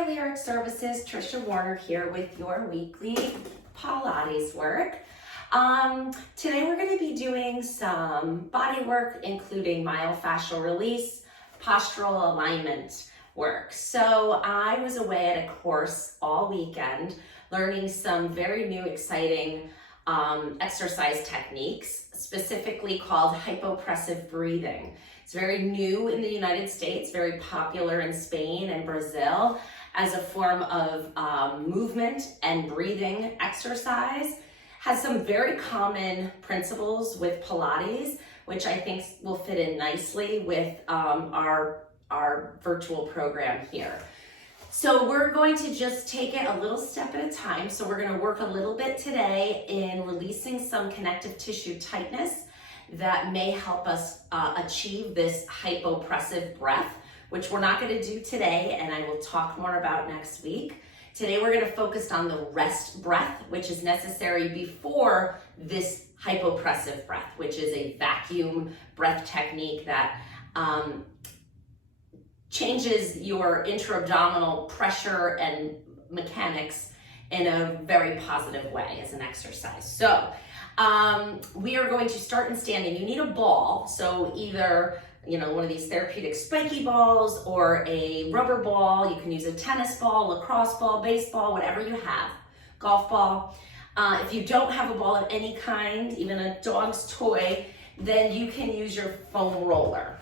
Hi, Lyric Services, Trisha Warner here with your weekly Pilates work. Today we're going to be doing some body work, including myofascial release, postural alignment work. So I was away at a course all weekend, learning some very new, exciting exercise techniques, specifically called hypopressive breathing. It's very new in the United States, very popular in Spain and Brazil as a form of movement and breathing exercise. Has some very common principles with Pilates, which I think will fit in nicely with our virtual program here. So we're going to just take it a little step at a time. So we're going to work a little bit today in releasing some connective tissue tightness that may help us achieve this hypopressive breath, which we're not going to do today, and I will talk more about next week. Today we're going to focus on the rest breath, which is necessary before this hypopressive breath, which is a vacuum breath technique that changes your intra-abdominal pressure and mechanics in a very positive way as an exercise. So we are going to start in standing. You need a ball, so either one of these therapeutic spiky balls or a rubber ball. You can use a tennis ball, lacrosse ball, baseball, whatever you have, golf ball. If you don't have a ball of any kind, even a dog's toy, then you can use your foam roller.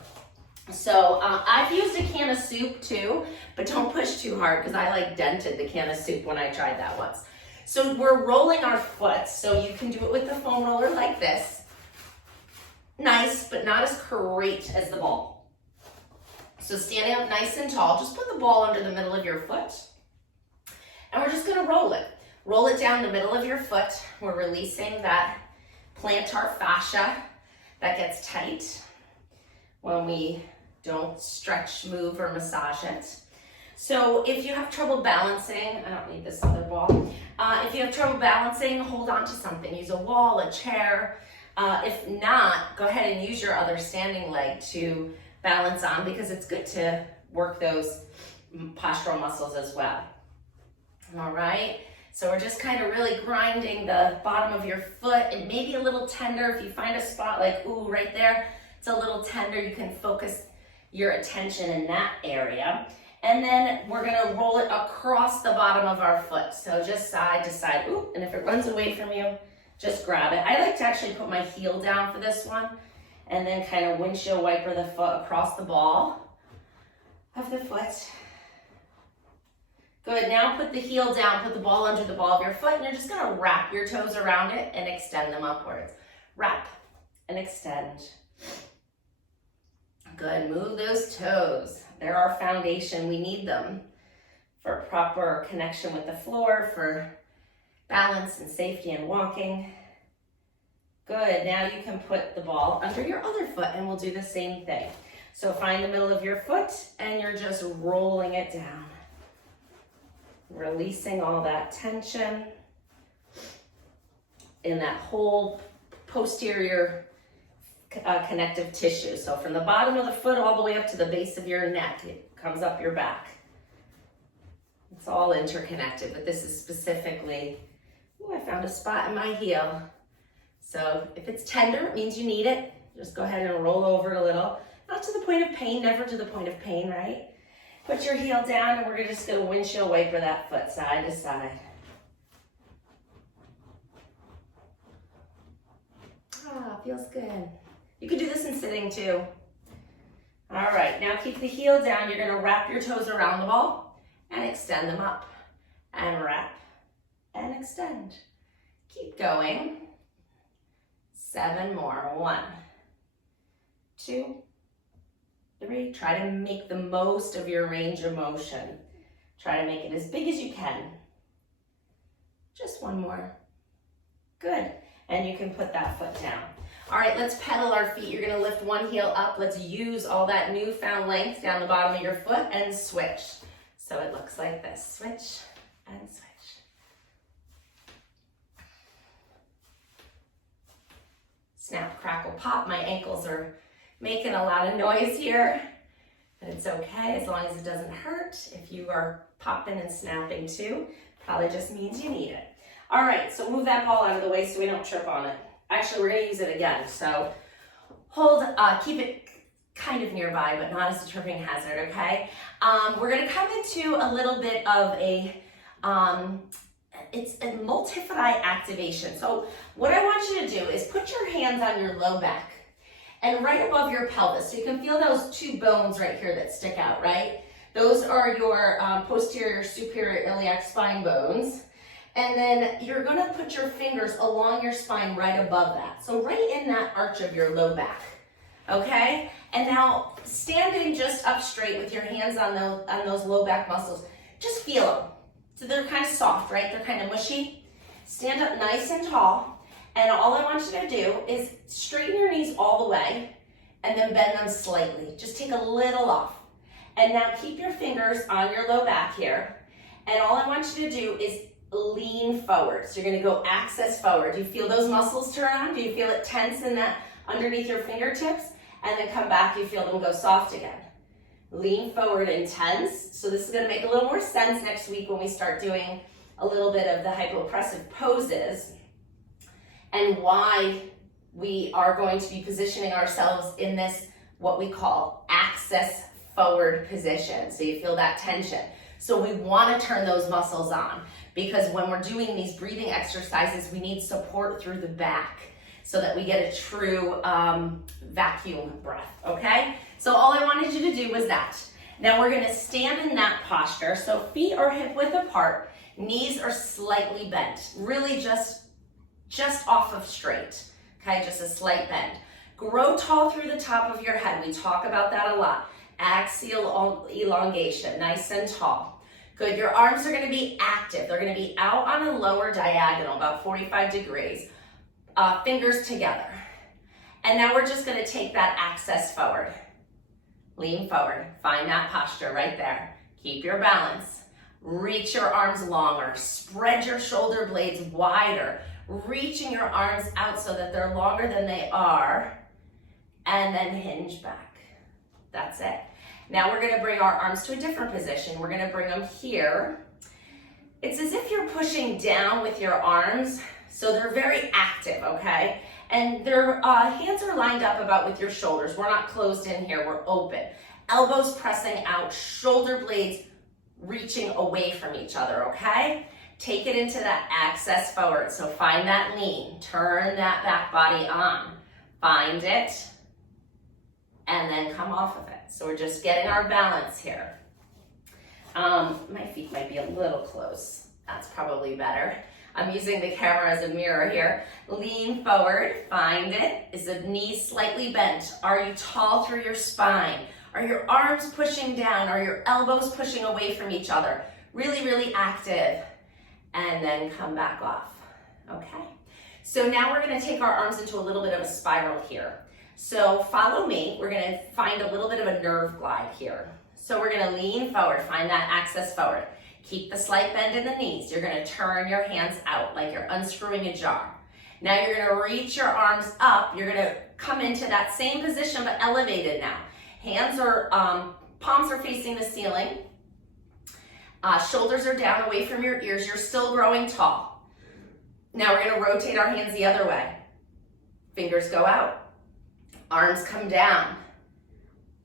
So I've used a can of soup too, but don't push too hard because I dented the can of soup when I tried that once. So we're rolling our foot, so you can do it with the foam roller like this. Nice, but not as great as the ball. So standing up nice and tall, just put the ball under the middle of your foot. And we're just gonna roll it. Roll it down the middle of your foot. We're releasing that plantar fascia that gets tight when we don't stretch, move, or massage it. So if you have trouble balancing, I don't need this other ball. If you have trouble balancing, hold on to something. Use a wall, a chair. If not, go ahead and use your other standing leg to balance on because it's good to work those postural muscles as well. All right, so we're just kind of really grinding the bottom of your foot. It may be a little tender. If you find a spot like, ooh, right there, it's a little tender, you can focus your attention in that area. And then we're gonna roll it across the bottom of our foot. So just side to side, ooh, and if it runs away from you, just grab it. I like to actually put my heel down for this one and then kind of windshield wiper the foot across the ball of the foot. Good, now put the heel down, put the ball under the ball of your foot, and you're just gonna wrap your toes around it and extend them upwards. Wrap and extend. Good, move those toes. They're our foundation, we need them for proper connection with the floor, for balance and safety and walking. Good, now you can put the ball under your other foot and we'll do the same thing. So find the middle of your foot and you're just rolling it down. Releasing all that tension in that whole posterior connective tissue. So from the bottom of the foot all the way up to the base of your neck, it comes up your back. It's all interconnected, but this is specifically, ooh, I found a spot in my heel. So if it's tender, it means you need it. Just go ahead and roll over a little. Not to the point of pain, never to the point of pain, right? Put your heel down and we're just gonna windshield wiper that foot side to side. Ah, feels good. You could do this in sitting too. All right, now keep the heel down. You're gonna wrap your toes around the ball and extend them up. And wrap and extend. Keep going. 7 more. 1, 2, 3. Try to make the most of your range of motion. Try to make it as big as you can. Just 1 more. Good. And you can put that foot down. All right, let's pedal our feet. You're gonna lift one heel up. Let's use all that newfound length down the bottom of your foot and switch. So it looks like this. Switch and switch. Snap, crackle, pop. My ankles are making a lot of noise here. And it's okay as long as it doesn't hurt. If you are popping and snapping too, probably just means you need it. All right, so move that ball out of the way so we don't trip on it. Actually, we're gonna use it again. So keep it kind of nearby, but not as a tripping hazard, okay? We're gonna come into a little bit of it's a multifidi activation. So what I want you to do is put your hands on your low back and right above your pelvis. So you can feel those two bones right here that stick out, right? Those are your posterior superior iliac spine bones. And then you're gonna put your fingers along your spine right above that. So right in that arch of your low back, okay? And now standing just up straight with your hands on those low back muscles, just feel them. So they're kind of soft, right? They're kind of mushy. Stand up nice and tall. And all I want you to do is straighten your knees all the way and then bend them slightly. Just take a little off. And now keep your fingers on your low back here. And all I want you to do is lean forward. So you're gonna go access forward. Do you feel those muscles turn on? Do you feel it tense in that underneath your fingertips? And then come back, you feel them go soft again. Lean forward and tense. So this is gonna make a little more sense next week when we start doing a little bit of the hypopressive poses and why we are going to be positioning ourselves in this, what we call access forward position. So you feel that tension. So we wanna turn those muscles on because when we're doing these breathing exercises, we need support through the back so that we get a true vacuum breath, okay? So all I wanted you to do was that. Now we're gonna stand in that posture. So feet are hip width apart, knees are slightly bent, really just off of straight, okay? Just a slight bend. Grow tall through the top of your head. We talk about that a lot. Axial elongation, nice and tall. Good, your arms are gonna be active. They're gonna be out on a lower diagonal, about 45 degrees. Fingers together. And now we're just gonna take that access forward. Lean forward, find that posture right there. Keep your balance. Reach your arms longer. Spread your shoulder blades wider. Reaching your arms out so that they're longer than they are. And then hinge back. That's it. Now we're gonna bring our arms to a different position. We're gonna bring them here. It's as if you're pushing down with your arms, so they're very active, okay? And their hands are lined up about with your shoulders. We're not closed in here, we're open. Elbows pressing out, shoulder blades reaching away from each other, okay? Take it into that access forward. So find that lean, turn that back body on. Find it, and then come off of it. So we're just getting our balance here. My feet might be a little close. That's probably better. I'm using the camera as a mirror here. Lean forward, find it. Is the knee slightly bent? Are you tall through your spine? Are your arms pushing down? Are your elbows pushing away from each other? Really, really active. And then come back off, okay? So now we're gonna take our arms into a little bit of a spiral here. So follow me, we're gonna find a little bit of a nerve glide here. So we're gonna lean forward, find that access forward. Keep the slight bend in the knees. You're gonna turn your hands out like you're unscrewing a jar. Now you're gonna reach your arms up. You're gonna come into that same position but elevated now. Hands are, palms are facing the ceiling. Shoulders are down away from your ears. You're still growing tall. Now we're gonna rotate our hands the other way. Fingers go out. Arms come down.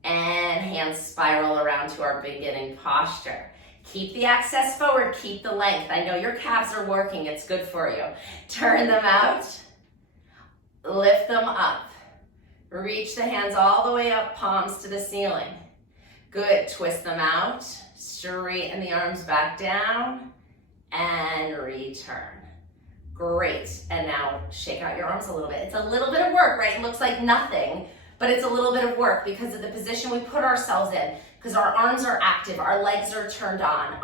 And hands spiral around to our beginning posture. Keep the access forward, keep the length. I know your calves are working, it's good for you. Turn them out, lift them up. Reach the hands all the way up, palms to the ceiling. Good, twist them out, straighten the arms back down, and return. Great, and now shake out your arms a little bit. It's a little bit of work, right? It looks like nothing, but it's a little bit of work because of the position we put ourselves in, because our arms are active, our legs are turned on,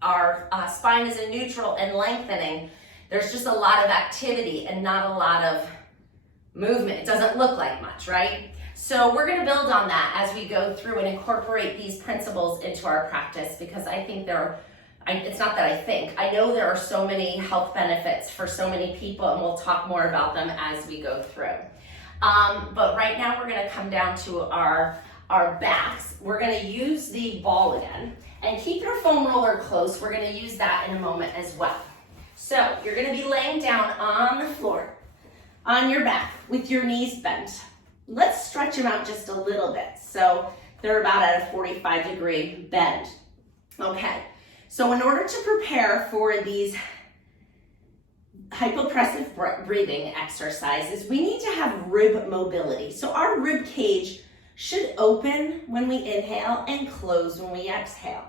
our spine is in neutral and lengthening. There's just a lot of activity and not a lot of movement. It doesn't look like much, right? So we're gonna build on that as we go through and incorporate these principles into our practice, because I think it's not that I think, I know there are so many health benefits for so many people, and we'll talk more about them as we go through. But right now we're gonna come down to our our backs, we're gonna use the ball again. And keep your foam roller close. We're gonna use that in a moment as well. So you're gonna be laying down on the floor, on your back, with your knees bent. Let's stretch them out just a little bit. So they're about at a 45-degree bend. Okay, so in order to prepare for these hypopressive breathing exercises, we need to have rib mobility. So our rib cage should open when we inhale and close when we exhale.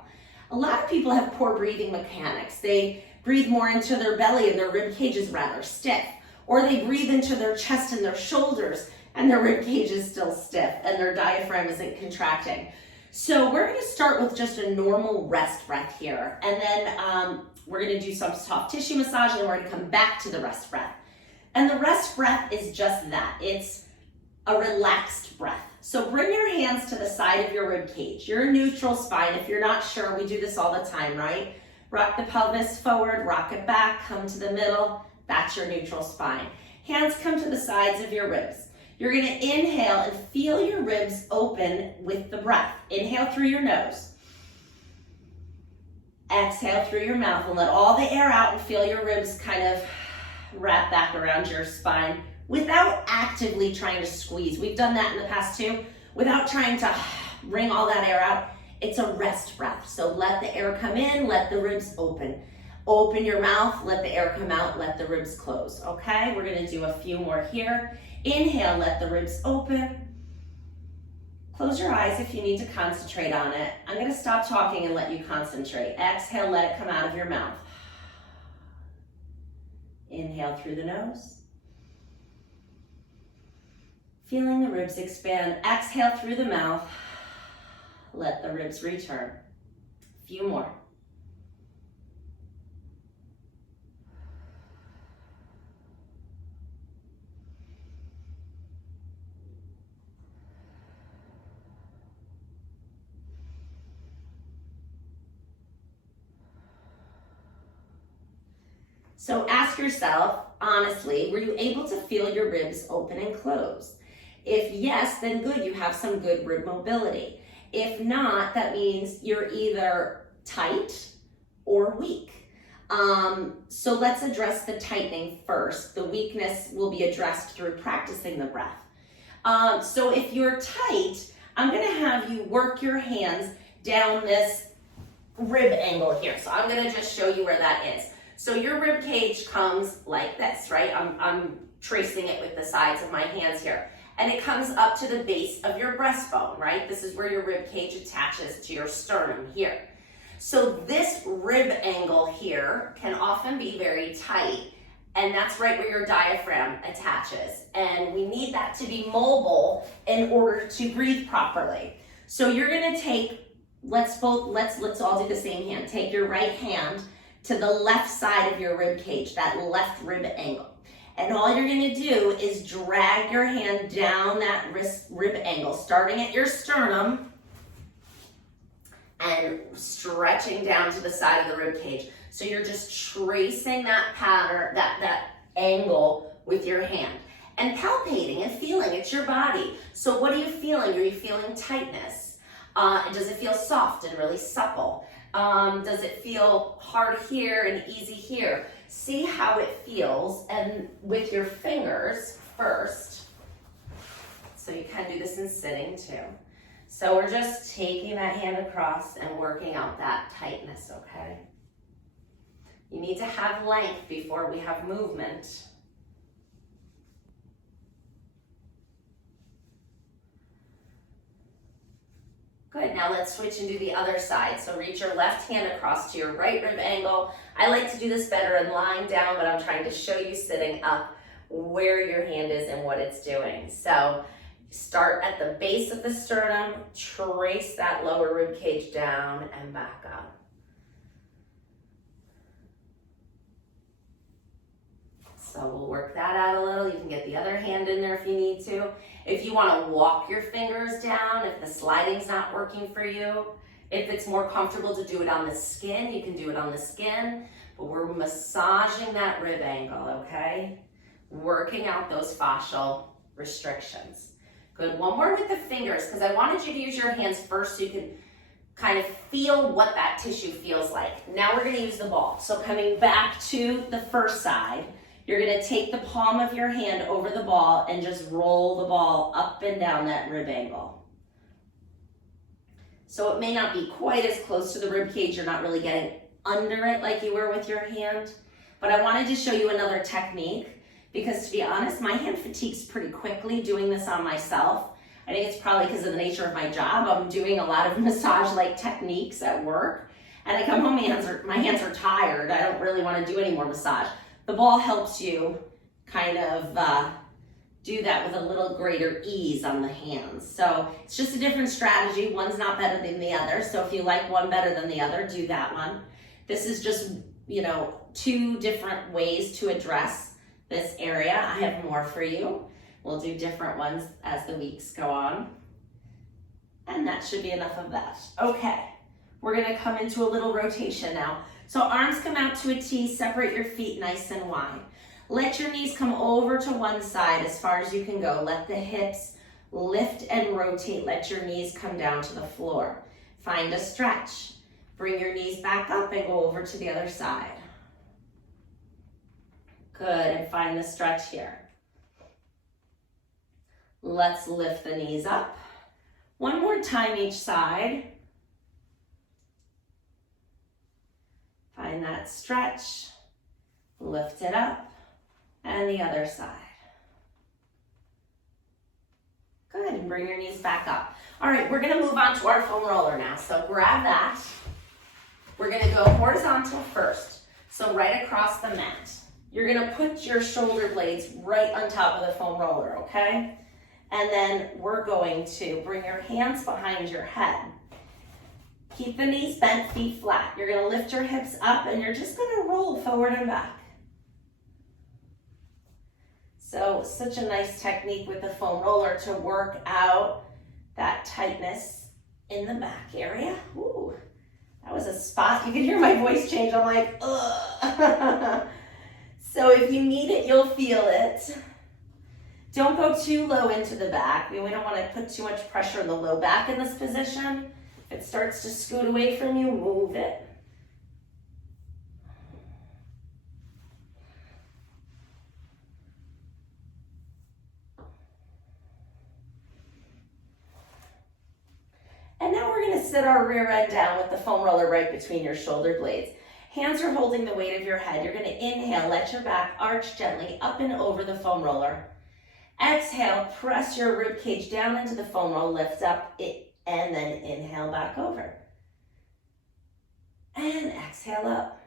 A lot of people have poor breathing mechanics. They breathe more into their belly and their rib cage is rather stiff. Or they breathe into their chest and their shoulders and their rib cage is still stiff and their diaphragm isn't contracting. So we're gonna start with just a normal rest breath here. And then we're gonna do some soft tissue massage and we're gonna come back to the rest breath. And the rest breath is just that. It's a relaxed breath. So bring your hands to the side of your rib cage. Your neutral spine. If you're not sure, we do this all the time, right? Rock the pelvis forward, rock it back, come to the middle. That's your neutral spine. Hands come to the sides of your ribs. You're gonna inhale and feel your ribs open with the breath. Inhale through your nose. Exhale through your mouth and let all the air out and feel your ribs kind of wrap back around your spine without actively trying to squeeze. We've done that in the past too. Without trying to wring all that air out, it's a rest breath. So let the air come in, let the ribs open. Open your mouth, let the air come out, let the ribs close, okay? We're gonna do a few more here. Inhale, let the ribs open. Close your eyes if you need to concentrate on it. I'm gonna stop talking and let you concentrate. Exhale, let it come out of your mouth. Inhale through the nose. Feeling the ribs expand. Exhale through the mouth. Let the ribs return. A few more. So ask yourself, honestly, were you able to feel your ribs open and close? If yes, then good, you have some good rib mobility. If not, that means you're either tight or weak. So let's address the tightening first. The weakness will be addressed through practicing the breath. So if you're tight, I'm gonna have you work your hands down this rib angle here. So I'm gonna just show you where that is. So your rib cage comes like this, right? I'm tracing it with the sides of my hands here. And it comes up to the base of your breastbone, right? This is where your rib cage attaches to your sternum here. So this rib angle here can often be very tight, and that's right where your diaphragm attaches. And we need that to be mobile in order to breathe properly. So you're gonna take, let's all do the same hand. Take your right hand to the left side of your rib cage, that left rib angle. And all you're gonna do is drag your hand down that rib angle, starting at your sternum and stretching down to the side of the rib cage. So you're just tracing that pattern, that angle with your hand and palpating and feeling, it's your body. So what are you feeling? Are you feeling tightness? Does it feel soft and really supple? Does it feel hard here and easy here? See how it feels, and with your fingers first. So you can do this in sitting too. So we're just taking that hand across and working out that tightness, okay? You need to have length before we have movement. Good, now let's switch and do the other side. So reach your left hand across to your right rib angle. I like to do this better in lying down, but I'm trying to show you sitting up where your hand is and what it's doing. So start at the base of the sternum, trace that lower rib cage down and back up. So we'll work that out a little. You can get the other hand in there if you need to. If you want to walk your fingers down, if the sliding's not working for you, if it's more comfortable to do it on the skin, you can do it on the skin. But we're massaging that rib angle, okay? Working out those fascial restrictions. Good. One more with the fingers, because I wanted you to use your hands first so you can kind of feel what that tissue feels like. Now we're going to use the ball. So coming back to the first side, you're going to take the palm of your hand over the ball and just roll the ball up and down that rib angle. So it may not be quite as close to the rib cage. You're not really getting under it like you were with your hand. But I wanted to show you another technique because, to be honest, my hand fatigues pretty quickly doing this on myself. I think it's probably because of the nature of my job. I'm doing a lot of massage-like techniques at work, and I come home, my hands are tired. I don't really want to do any more massage. The ball helps you kind of do that with a little greater ease on the hands. So it's just a different strategy. One's not better than the other. So if you like one better than the other, do that one. This is just, you know, 2 different ways to address this area. I have more for you. We'll do different ones as the weeks go on. And that should be enough of that. Okay, we're gonna come into a little rotation now. So arms come out to a T, separate your feet nice and wide. Let your knees come over to one side as far as you can go. Let the hips lift and rotate. Let your knees come down to the floor. Find a stretch. Bring your knees back up and go over to the other side. Good, and find the stretch here. Let's lift the knees up. One more time each side. Find that stretch. Lift it up. And the other side. Good, and bring your knees back up. All right, we're gonna move on to our foam roller now. So grab that. We're gonna go horizontal first. So right across the mat. You're gonna put your shoulder blades right on top of the foam roller, okay? And then we're going to bring your hands behind your head. Keep the knees bent, feet flat. You're gonna lift your hips up and you're just gonna roll forward and back. So such a nice technique with the foam roller to work out that tightness in the back area. Ooh, that was a spot. You can hear my voice change. I'm like, ugh. So if you need it, you'll feel it. Don't go too low into the back. We don't want to put too much pressure on the low back in this position. If it starts to scoot away from you, move it. And now we're going to sit our rear end down with the foam roller right between your shoulder blades. Hands are holding the weight of your head. You're going to inhale, let your back arch gently up and over the foam roller. Exhale, press your rib cage down into the foam roll, lift up it, and then inhale back over. And exhale up.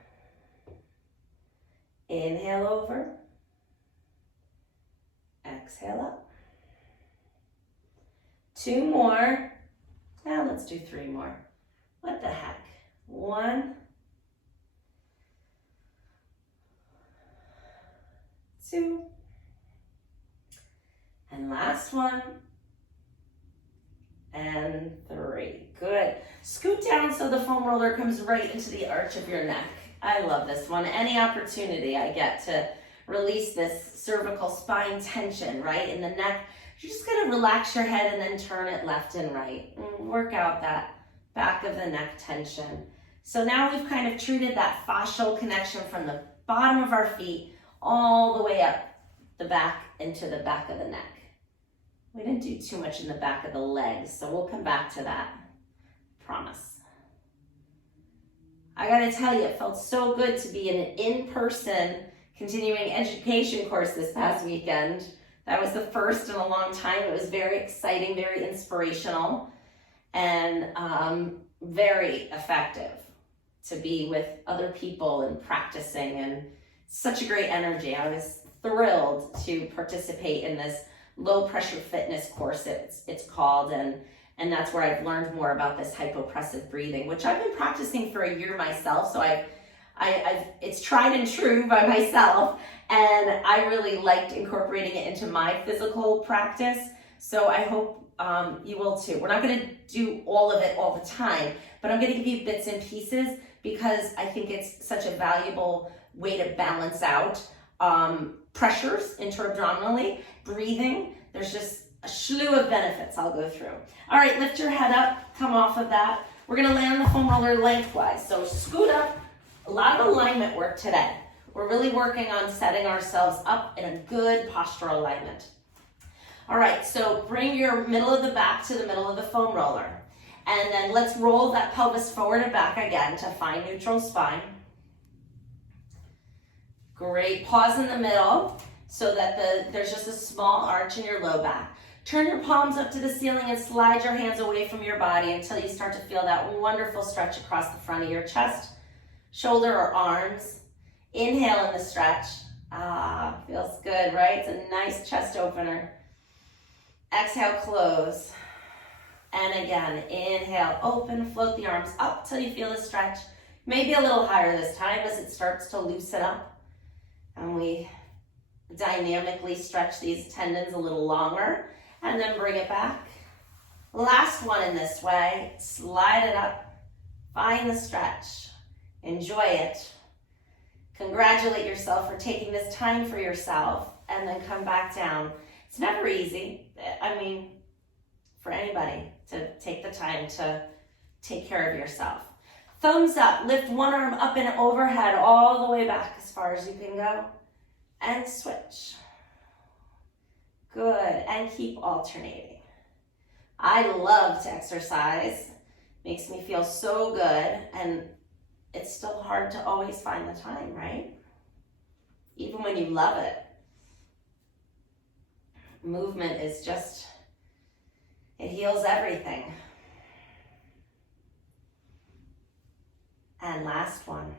Inhale over. Exhale up. 2 more. Now let's do 3 more. What the heck? 1, 2, and last one, and 3. Good. Scoot down so the foam roller comes right into the arch of your neck. I love this one. Any opportunity I get to release this cervical spine tension right in the neck, you're just going to relax your head and then turn it left and right. And work out that back of the neck tension. So now we've kind of treated that fascial connection from the bottom of our feet all the way up the back into the back of the neck. We didn't do too much in the back of the legs, so we'll come back to that. Promise. I gotta tell you, it felt so good to be in an in-person continuing education course this past weekend. That was the first in a long time. It was very exciting, very inspirational, and very effective to be with other people and practicing, and such a great energy. I was thrilled to participate in this low pressure fitness course, it's called, and that's where I've learned more about this hypopressive breathing, which I've been practicing for a year myself. So it's tried and true by myself, and I really liked incorporating it into my physical practice. So I hope you will too. We're not going to do all of it all the time, but I'm going to give you bits and pieces because I think it's such a valuable way to balance out pressures intra-abdominally, breathing. There's just a slew of benefits I'll go through. All right, lift your head up, come off of that. We're gonna lay on the foam roller lengthwise. So scoot up, a lot of alignment work today. We're really working on setting ourselves up in a good postural alignment. All right, so bring your middle of the back to the middle of the foam roller. And then let's roll that pelvis forward and back again to find neutral spine. Great, pause in the middle so that there's just a small arch in your low back. Turn your palms up to the ceiling and slide your hands away from your body until you start to feel that wonderful stretch across the front of your chest, shoulder or arms. Inhale in the stretch. Ah, feels good, right? It's a nice chest opener. Exhale, close. And again, inhale, open, float the arms up till you feel the stretch. Maybe a little higher this time as it starts to loosen up. And we dynamically stretch these tendons a little longer. And then bring it back. Last one in this way. Slide it up. Find the stretch. Enjoy it. Congratulate yourself for taking this time for yourself. And then come back down. It's never easy. I mean, for anybody to take the time to take care of yourself. Thumbs up. Lift one arm up and overhead all the way back as far as you can go. And switch. Good, and keep alternating. I love to exercise. Makes me feel so good, and it's still hard to always find the time, right? Even when you love it. Movement is just, it heals everything. And last one.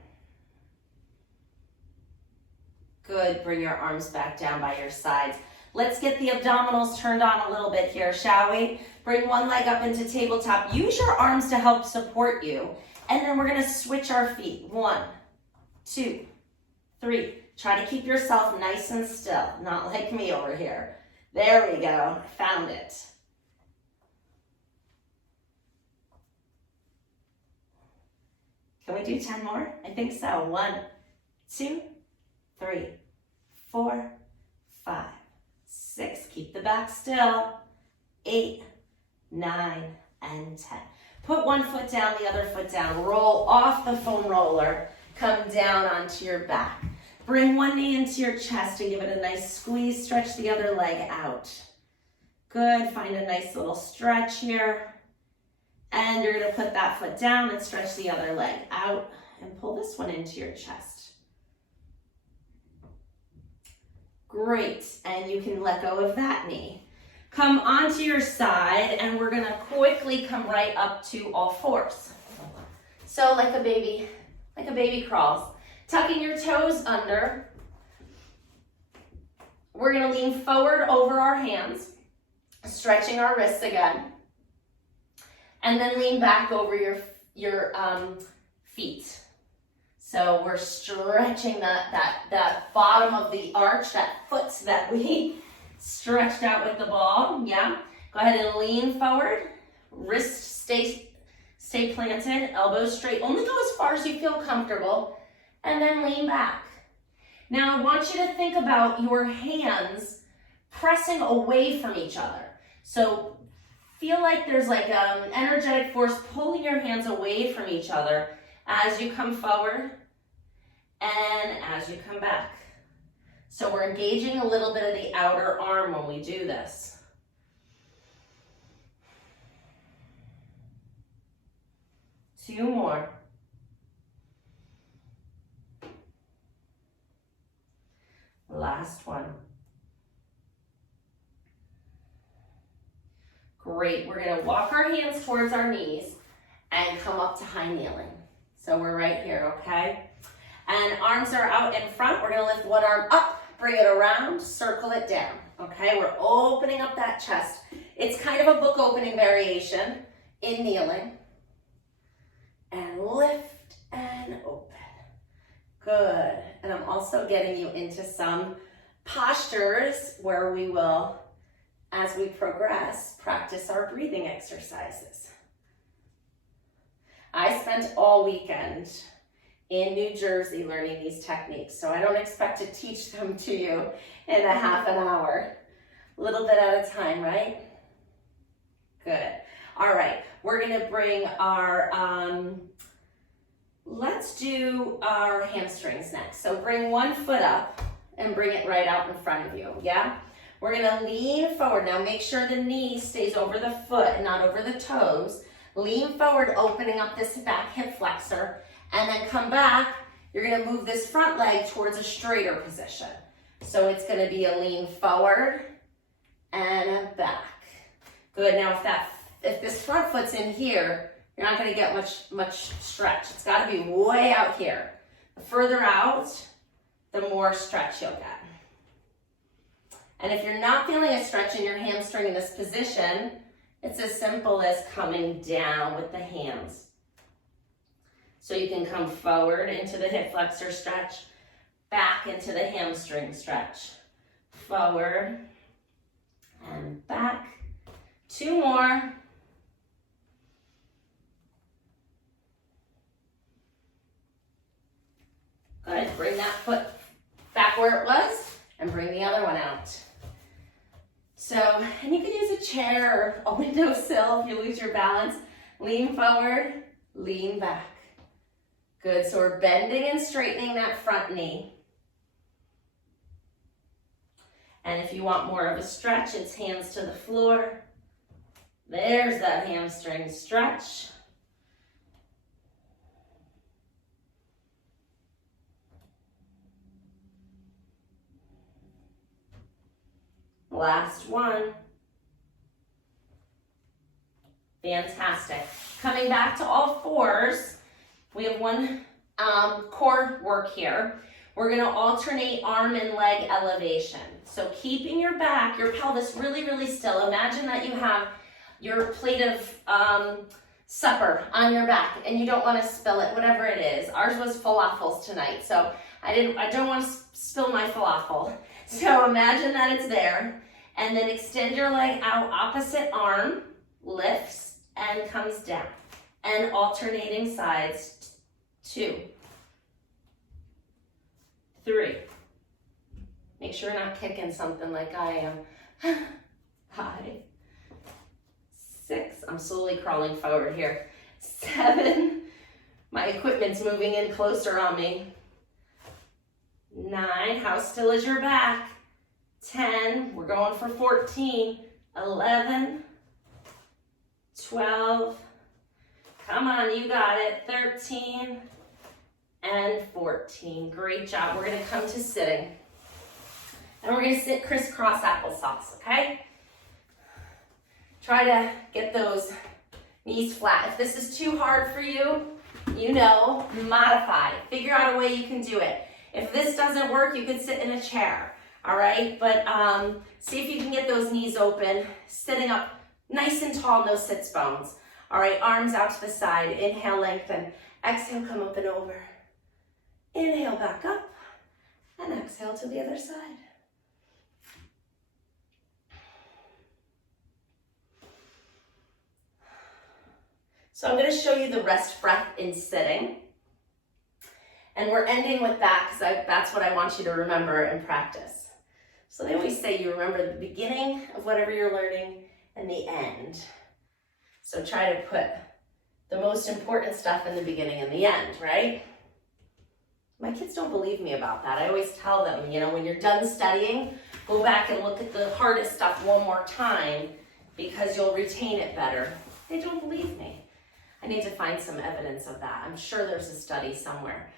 Good, bring your arms back down by your sides. Let's get the abdominals turned on a little bit here, shall we? Bring one leg up into tabletop. Use your arms to help support you. And then we're gonna switch our feet. 1, 2, 3. Try to keep yourself nice and still, not like me over here. There we go, found it. Can we do 10 more? I think so. 1, 2, 3, 4, 5. 6, keep the back still. 8, 9, and 10. Put one foot down, the other foot down. Roll off the foam roller. Come down onto your back. Bring one knee into your chest and give it a nice squeeze. Stretch the other leg out. Good, find a nice little stretch here. And you're gonna put that foot down and stretch the other leg out and pull this one into your chest. Great, and you can let go of that knee. Come onto your side, and we're gonna quickly come right up to all fours. So like a baby crawls. Tucking your toes under. We're gonna lean forward over our hands, stretching our wrists again. And then lean back over your feet. So we're stretching that bottom of the arch, that foot that we stretched out with the ball. Yeah. Go ahead and lean forward. Wrist stay planted. Elbows straight. Only go as far as you feel comfortable. And then lean back. Now I want you to think about your hands pressing away from each other. So feel like there's like an energetic force pulling your hands away from each other as you come forward and as you come back. So we're engaging a little bit of the outer arm when we do this. Two more. Last one. Great, we're gonna walk our hands towards our knees and come up to high kneeling. So we're right here, okay? And arms are out in front. We're gonna lift one arm up, bring it around, circle it down, okay? We're opening up that chest. It's kind of a book opening variation in kneeling. And lift and open. Good. And I'm also getting you into some postures where we will, as we progress, practice our breathing exercises. I spent all weekend in New Jersey learning these techniques, so I don't expect to teach them to you in a half an hour. A little bit at a time, right? Good. All right, we're gonna bring our, let's do our hamstrings next. So bring one foot up and bring it right out in front of you, yeah? We're gonna lean forward. Now make sure the knee stays over the foot and not over the toes. Lean forward, opening up this back hip flexor, and then come back. You're gonna move this front leg towards a straighter position. So it's gonna be a lean forward and a back. Good, now if this front foot's in here, you're not gonna get much stretch. It's gotta be way out here. The further out, the more stretch you'll get. And if you're not feeling a stretch in your hamstring in this position, it's as simple as coming down with the hands. So you can come forward into the hip flexor stretch, back into the hamstring stretch. Forward and back. 2 more. Good, bring that foot back where it was and bring the other one out. So, and you can use a chair or a windowsill if you lose your balance. Lean forward, lean back. Good, so we're bending and straightening that front knee. And if you want more of a stretch, it's hands to the floor. There's that hamstring stretch. Last one. Fantastic. Coming back to all fours, we have one core work here. We're gonna alternate arm and leg elevation. So keeping your back, your pelvis really, really still. Imagine that you have your plate of supper on your back and you don't wanna spill it, whatever it is. Ours was falafels tonight, so I don't wanna spill my falafel. So imagine that it's there. And then extend your leg out, opposite arm, lifts and comes down. And alternating sides, 2, 3. Make sure you're not kicking something like I am. 5, 6, I'm slowly crawling forward here. 7, my equipment's moving in closer on me. 9, how still is your back? 10, we're going for 14, 11, 12, come on, you got it, 13, and 14. Great job. We're gonna come to sitting. And we're gonna sit crisscross applesauce, okay? Try to get those knees flat. If this is too hard for you, you know, modify. Figure out a way you can do it. If this doesn't work, you can sit in a chair. All right, but see if you can get those knees open, sitting up nice and tall, no sits bones. All right, arms out to the side. Inhale, lengthen. Exhale, come up and over. Inhale, back up. And exhale to the other side. So I'm going to show you the rest breath in sitting. And we're ending with that because that's what I want you to remember and practice. So they always say you remember the beginning of whatever you're learning and the end. So try to put the most important stuff in the beginning and the end, right? My kids don't believe me about that. I always tell them, you know, when you're done studying, go back and look at the hardest stuff one more time because you'll retain it better. They don't believe me. I need to find some evidence of that. I'm sure there's a study somewhere.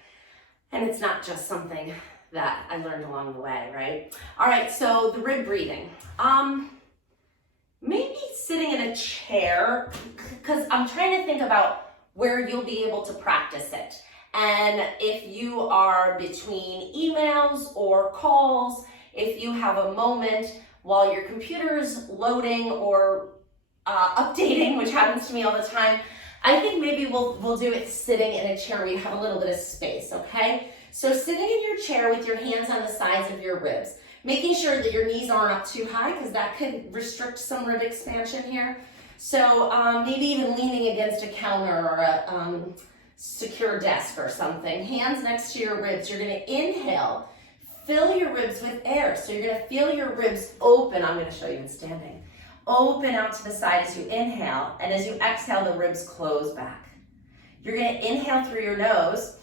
And it's not just something that I learned along the way, right? All right, so the rib breathing. Maybe sitting in a chair, because I'm trying to think about where you'll be able to practice it. And if you are between emails or calls, if you have a moment while your computer's loading or updating, which happens to me all the time, I think maybe we'll do it sitting in a chair where you have a little bit of space, okay? So sitting in your chair with your hands on the sides of your ribs, making sure that your knees aren't up too high because that could restrict some rib expansion here. So maybe even leaning against a counter or a secure desk or something. Hands next to your ribs. You're going to inhale, fill your ribs with air. So you're gonna feel your ribs open. I'm gonna show you in standing. Open out to the side as you inhale, and as you exhale, the ribs close back. You're gonna inhale through your nose,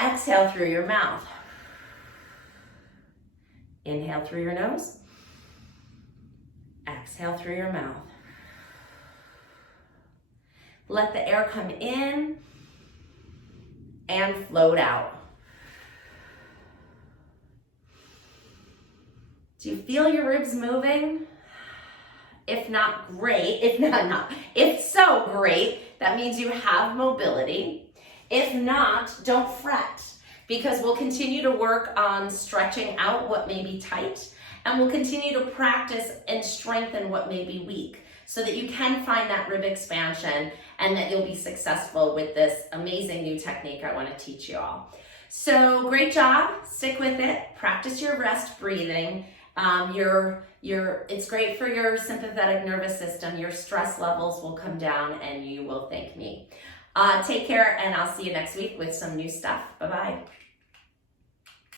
exhale through your mouth. Inhale through your nose, exhale through your mouth. Let the air come in and float out. Do you feel your ribs moving? If not, great. If so, great. That means you have mobility. If not, don't fret, because we'll continue to work on stretching out what may be tight, and we'll continue to practice and strengthen what may be weak, so that you can find that rib expansion and that you'll be successful with this amazing new technique I want to teach you all. So great job. Stick with it. Practice your rest breathing. It's great for your sympathetic nervous system. Your stress levels will come down and you will thank me. Take care, and I'll see you next week with some new stuff. Bye-bye.